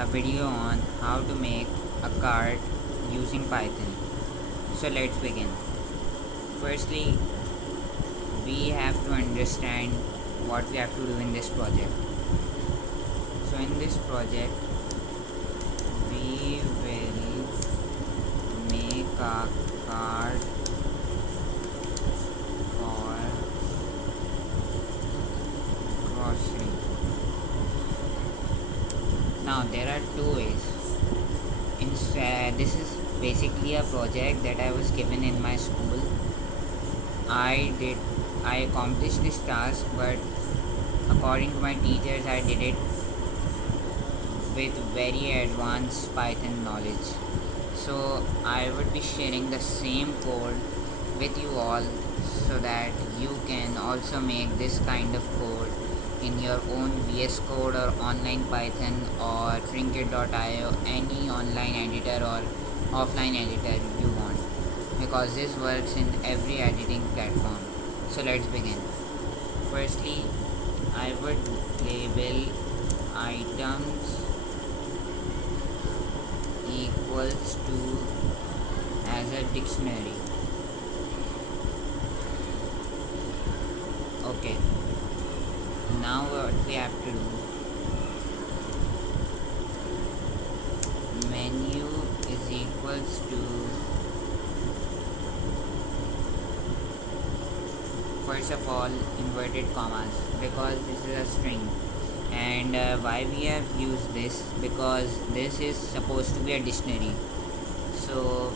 a video on how to make a card using Python. So let's begin. Firstly, we have to understand what we have to do in this project. So in this project, we will make a card for grocery. Now there are two ways. This is basically a project that I was given in my school. I accomplished this task, but according to my teachers, I did it with very advanced Python knowledge. So I would be sharing the same code with you all so that you can also make this kind of code in your own VS Code or online Python or Trinket.io, any online editor or offline editor you want, because this works in every editing platform. So let's begin. Firstly, I would label items equals to as a dictionary. Okay, now what we have to do, menu is equals to, first of all, inverted commas, because this is a string. And why we have used this, because this is supposed to be a dictionary. So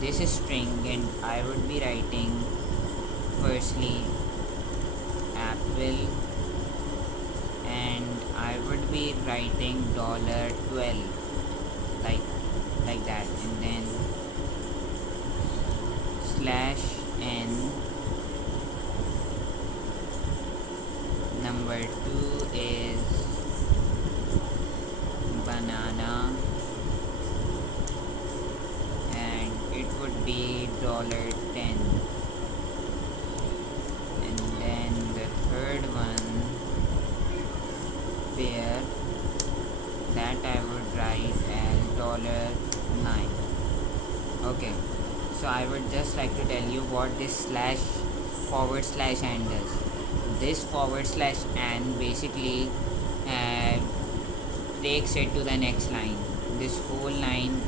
this is string, and I would be writing firstly apple, and I would be writing $12 like that, and then /n. Number 2 is banana, and it would be $10. And then the third one, pear, that I would write as $9. Okay, so I would just like to tell you what this //n does. This /n basically takes it to the next line. This whole line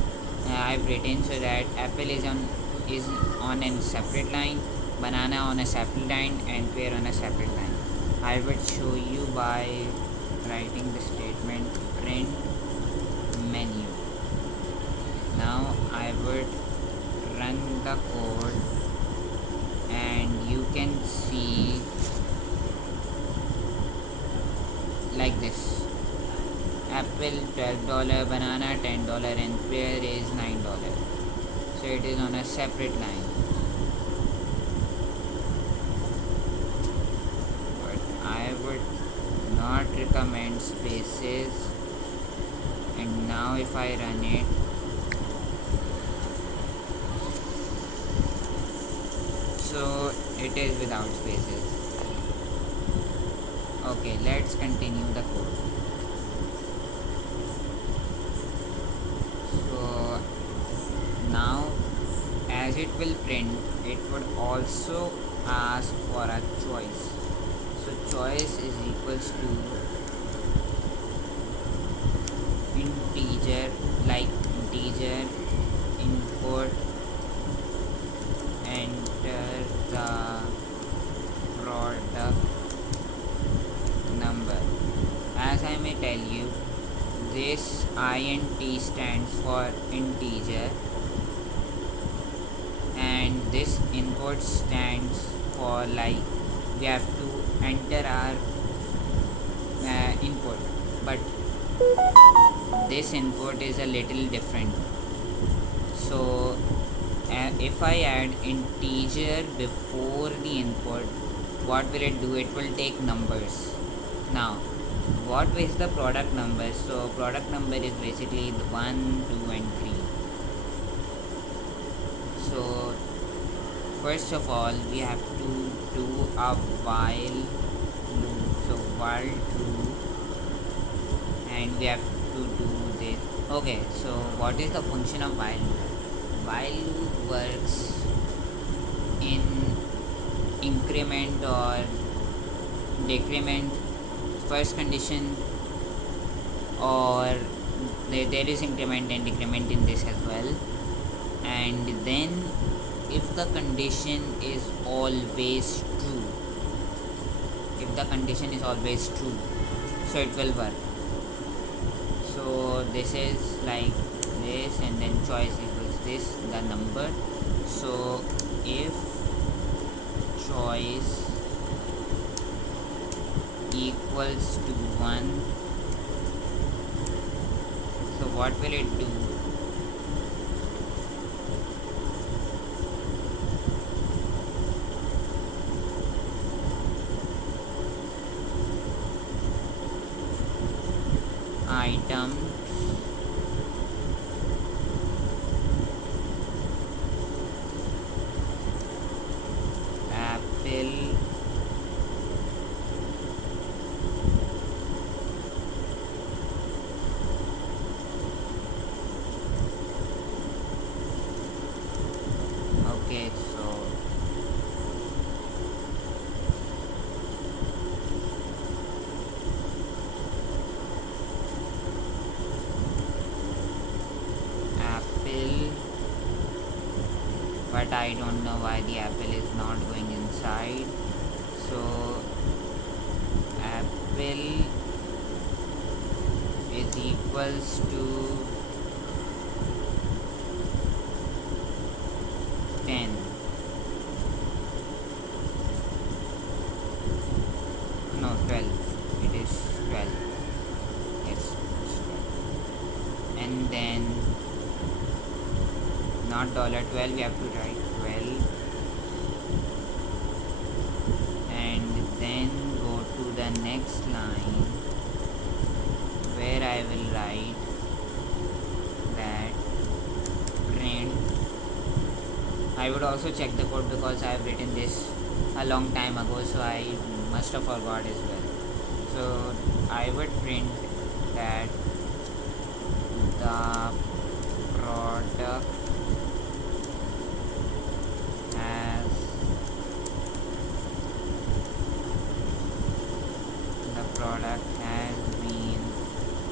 I've written so that apple is on a separate line, banana on a separate line, and pear on a separate line. I would show you by writing the statement print menu. Now I would run the code, and you can see like this: apple $12, banana $10, and pear is $9. So it is on a separate line. But I would not recommend spaces. And now if I run it, so it is without spaces. Okay, let's continue the code. So now, as it will print, it would also ask for a choice. So choice is equals to integer, input, enter the product number. As I may tell you, this int stands for integer, and this input stands for we have to enter our input, but this input is a little different. So if I add integer before the input, what will it do? It will take numbers. Now, what is the product number? So product number is basically the 1, 2, and 3. So first of all, we have to do a while loop. So while true, and we have to do this. Okay, so what is the function of while loop? While loop works in increment or decrement first condition, or there is increment and decrement in this as well. And then if the condition is always true, if the condition is always true, so it will work. So this is like this, and then choice equals this, the number. So if choice equals to 1, so what will it do? Item apple okay, so apple, but I don't know why the apple is not going inside. So apple is equals to 10. No, 12. It is 12. Yes, it's 12. And then not $12, we have to write 12, and then go to the next line where I will write that print. I would also check the code because I have written this a long time ago, so I must have forgot as well. So I would print that the product has been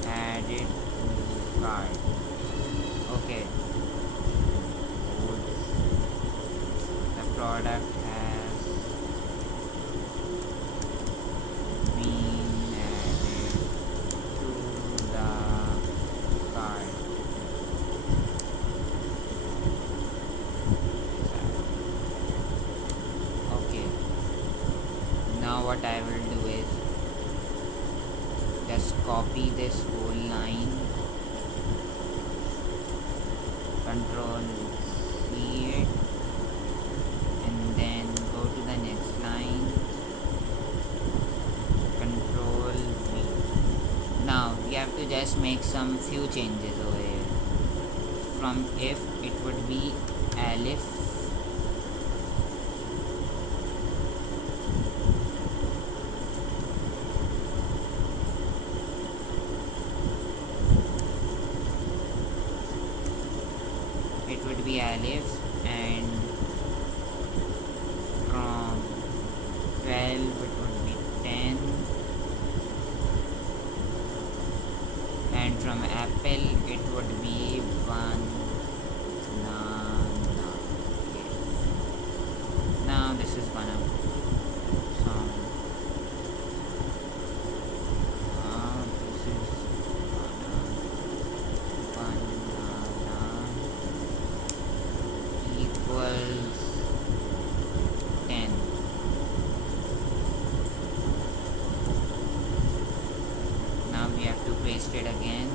added to cart. Okay. The product has been added to the cart. Okay. Now what I will do is just copy this whole line, Control C it, and then go to the next line, Control V. Now we have to just make some few changes over here. From if it would be Alif, be alif, and from 12 it would be 10, and from apple it would be 1. No. Okay. Now this is gonna sound. This is equals 10. Now we have to paste it again.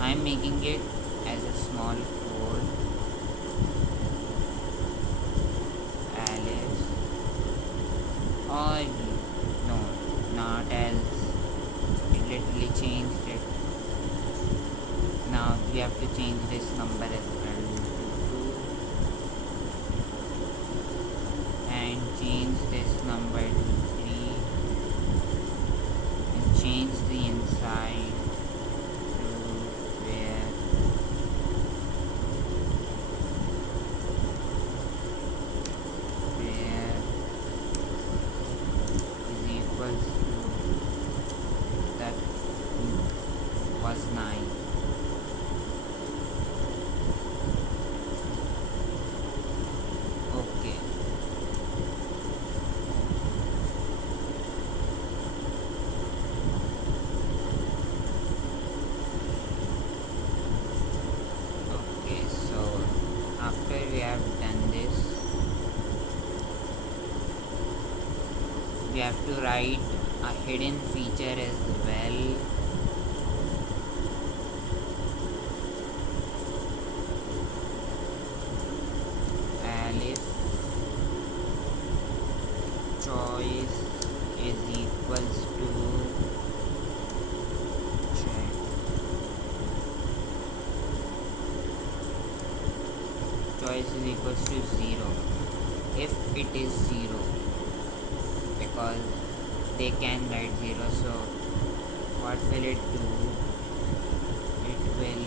I'm making it as a small code. Alice, or no, not else. It literally changed it. Now we have to change this number as well to 2, and change this number to 3, and change the inside was 9. Okay. Okay, so after we have done this, we have to write a hidden feature as well. And if choice is equals to check, choice is equals to 0 if it is 0, because they can write 0. So what will it do? It will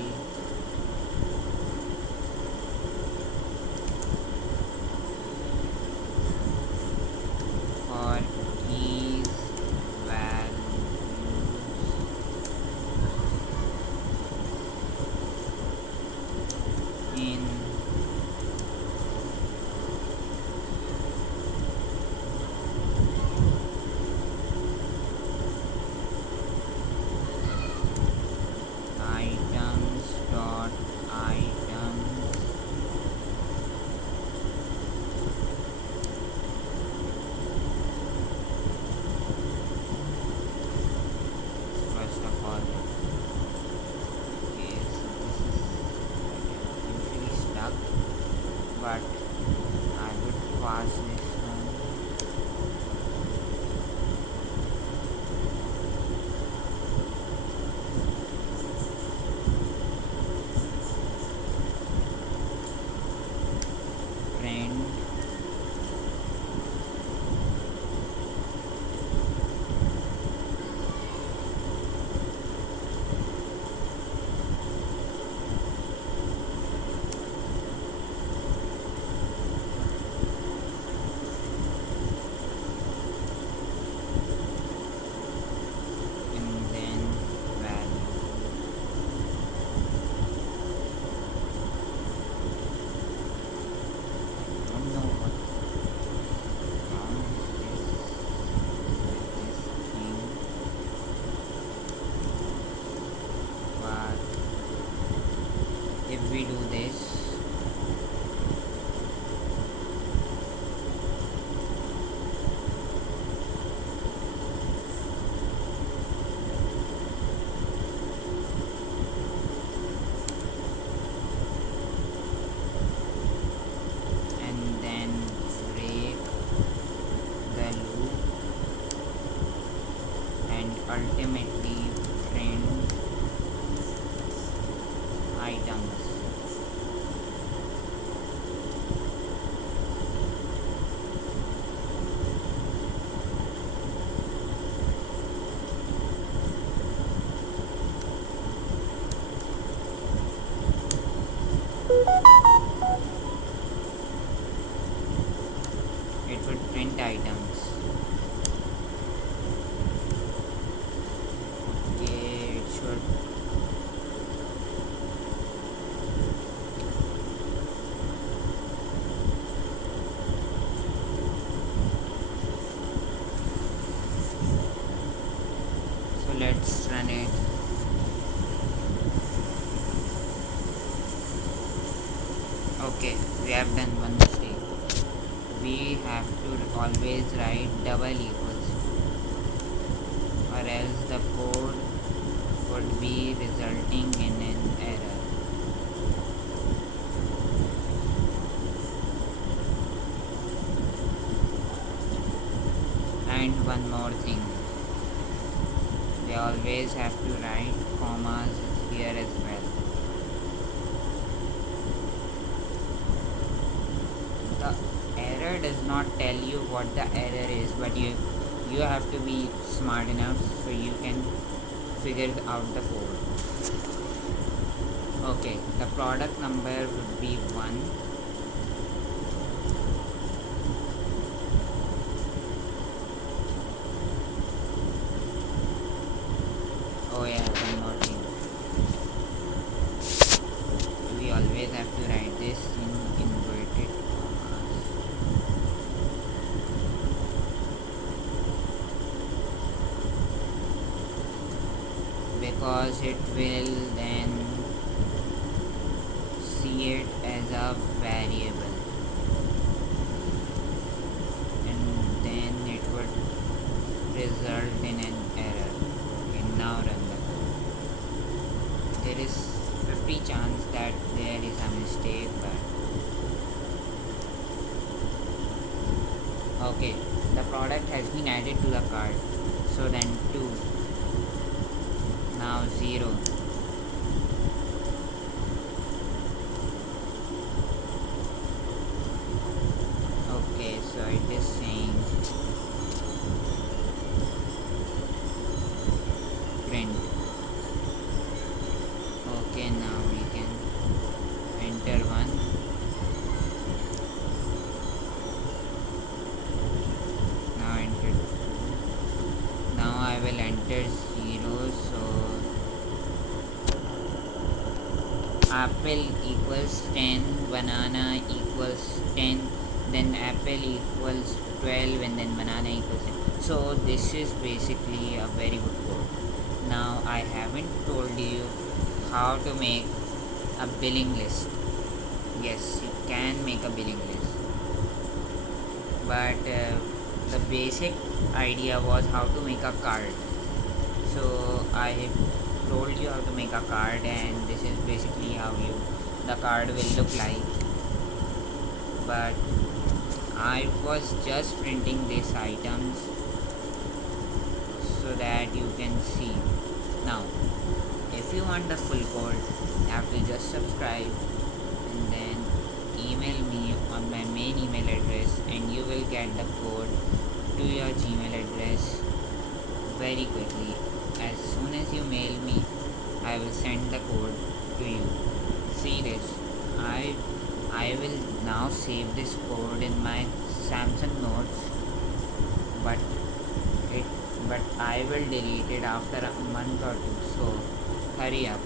for keys values in items dot items first of all. Okay, so this is usually stuck, but I would pass this one. Print and then value. I don't know what wrong is this thing, but if we do this, and then break the loop and ultimately print items. It would print items. Okay, it should. So let's run it. Okay, we have done one mistake. We have to always write double equals to, or else the code would be resulting in an error. And one more thing, they always have to write commas here as well. The error does not tell you what the error is, but you have to be smart enough so you can figure out the code. Okay, the product number would be 1. Oh yeah, one more thing. because it will then see it as a variable, and then it would result in an error. Okay, now run the code. There is 50 chance that there is a mistake, but okay, the product has been added to the cart. So then 2, now 0. Okay, so it is saying print. Okay, now we can enter 1. Now enter 2. Now I will enter 0. So apple equals 10, banana equals 10, then apple equals 12, and then banana equals 10. So this is basically a very good code. Now I haven't told you how to make a billing list. Yes, you can make a billing list, but the basic idea was how to make a card. So I told you how to make a card, and this is basically how the card will look like. But I was just printing these items so that you can see. Now if you want the full code, you have to just subscribe and then email me on my main email address, and you will get the code to your Gmail address very quickly. As soon as you mail me, I will send the code to you. See this, I will now save this code in my Samsung notes, but I will delete it after a month or two, so hurry up.